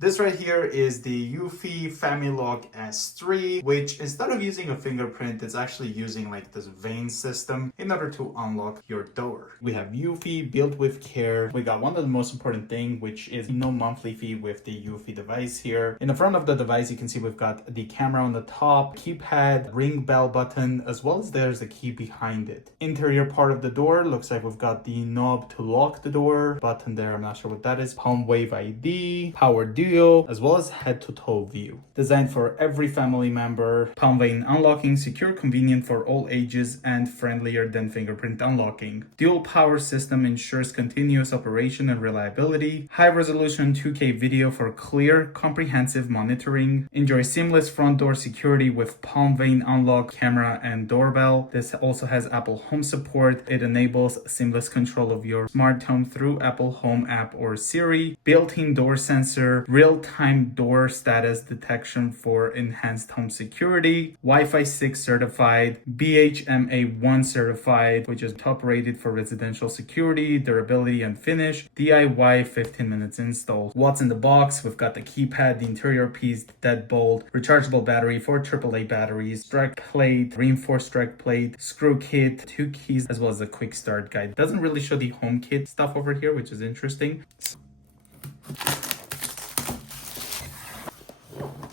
This right here is the Eufy FamiLock S3, which instead of using a fingerprint, it's actually using like this vein system in order to unlock your door. We have Eufy built with care. We got one of the most important thing, which is no monthly fee with the Eufy device here. In the front of the device, you can see we've got the camera on the top, keypad, ring bell button, as well as there's a key behind it. Interior part of the door looks like we've got the knob to lock the door, button there, I'm not sure what that is, palm wave ID, power duo, as well as head-to-toe view. Designed for every family member, palm vein unlocking, secure, convenient for all ages, and friendlier than fingerprint unlocking. Dual power system ensures continuous operation and reliability. High resolution 2K video for clear, comprehensive monitoring. Enjoy seamless front door security with palm vein unlock, camera, and doorbell. This also has Apple Home support. It enables seamless control of your smart home through Apple Home app or Siri. Built-in door sensor, real-time door status detection for enhanced home security, Wi-Fi 6 certified, BHMA1 certified, which is top rated for residential security, durability, and finish, DIY 15 minutes install. What's in the box? We've got the keypad, the interior piece, the deadbolt, rechargeable battery, 4 AAA batteries, strike plate, reinforced strike plate, screw kit, 2 keys, as well as a quick start guide. Doesn't really show the home kit stuff over here, which is interesting.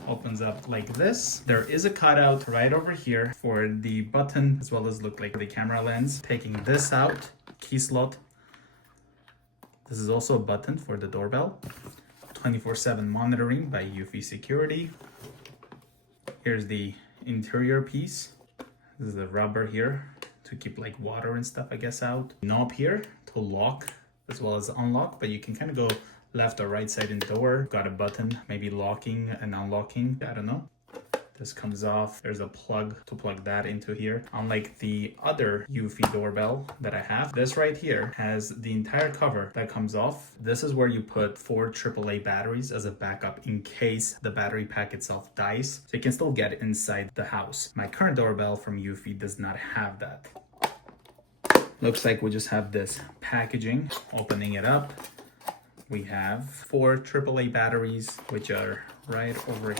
Opens up like this. There is a cutout right over here for the button, as well as look like the camera lens. Taking this out, key slot. This is also a button for the doorbell. 24/7 monitoring by Eufy Security. Here's the interior piece. This is the rubber here to keep like water and stuff, I guess, out. Knob here to lock as well as unlock, but you can kind of go left or right side in the door. Got a button, maybe locking and unlocking, I don't know. This comes off. There's a plug to plug that into here. Unlike the other Eufy doorbell that I have, this right here has the entire cover that comes off. This is where you put 4 AAA batteries as a backup in case the battery pack itself dies, so you can still get it inside the house. My current doorbell from Eufy does not have that. Looks like we just have this packaging. Opening it up, we have 4 AAA batteries, which are right over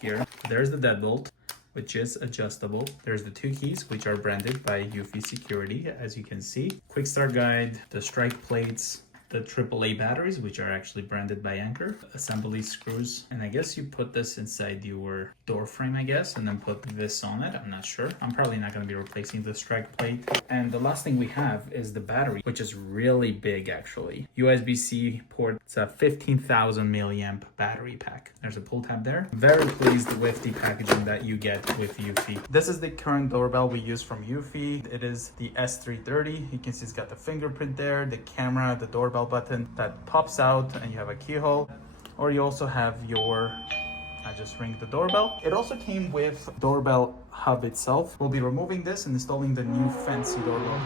here. There's the deadbolt, which is adjustable. There's the 2 keys, which are branded by Eufy Security, as you can see. Quick start guide, the strike plates, the AAA batteries, which are actually branded by Anchor, assembly screws, and I guess you put this inside your door frame, I guess, and then put this on it. I'm not sure. I'm probably not going to be replacing the strike plate. And the last thing we have is the battery, which is really big actually. USB-C port. It's a 15,000 milliamp battery pack. There's a pull tab there. Very pleased with the packaging that you get with Eufy. This is the current doorbell we use from Eufy. It is the S330. You can see it's got the fingerprint there, the camera, the doorbell button that pops out, and you have a keyhole, or you also have your I just ring the doorbell. It also came with doorbell hub itself. We'll be removing this and installing the new fancy doorbell.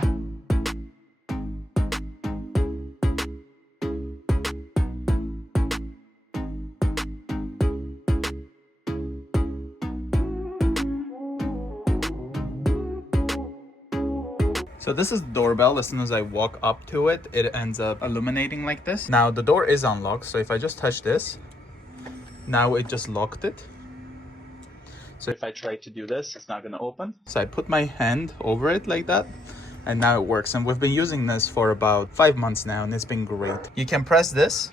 So this is the doorbell. As soon as I walk up to it, it ends up illuminating like this. Now the door is unlocked, so if I just touch this, now it just locked it. So if I try to do this, it's not gonna open. So I put my hand over it like that, and now it works. And we've been using this for about 5 months now, and it's been great. You can press this,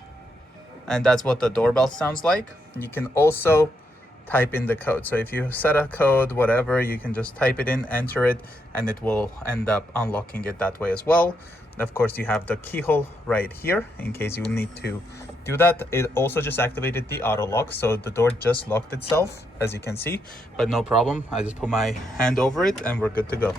and that's what the doorbell sounds like. You can also type in the code. So if you set a code, whatever, you can just type it in, enter it, and it will end up unlocking it that way as well. And of course, you have the keyhole right here in case you need to do that. It also just activated the auto lock, so the door just locked itself, as you can see, but no problem. I just put my hand over it and we're good to go.